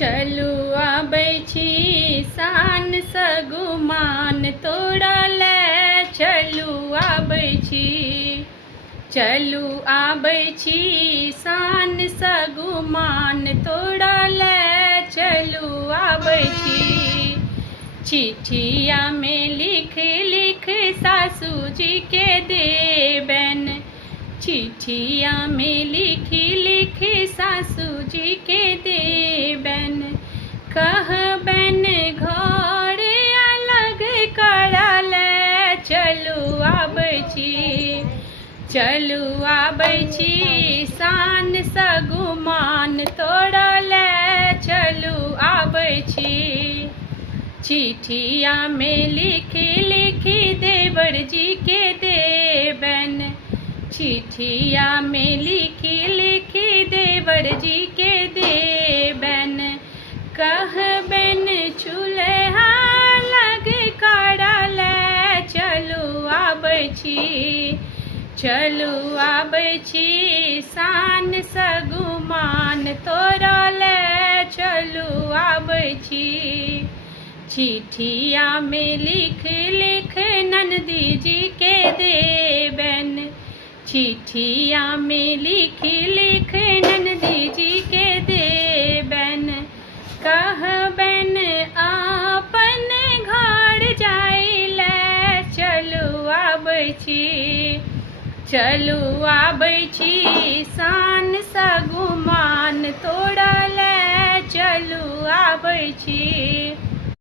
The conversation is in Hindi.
चलू आबै छी सान सगुमान तोड़ले। चलू आबै छी, चलू आबै छी सान सगुमान तोड़ले। चलू आबै छी, चिट्ठिया में लिख लिख सासू जी के देबन। चिट्ठिया में लिख लिख सासू जी के देबन। कहबन घर अलग करले। चलू आबै छी, चलू आबै छी सान सगुमान तोड़ले। चलू आबै छी, चिट्ठिया में लिख लिख देवर जी के देबन। चिट्ठिया में लिख लिख देवर जी के देबन। कहबन चूल्हा लग करले। चलू आबै छी, चलू आबै छी सान सगुमान तोड़ले। चलू आबै छी, चिट्ठिया में लिख लिख ननदी जी के देबन। चिट्ठिया में लिख लिख ननदी जी के देबन। कहबन आपन घर जाइले। चलू आबै छी, चलू आबै छी सान सगुमान तोड़ले। चलू आबै छी।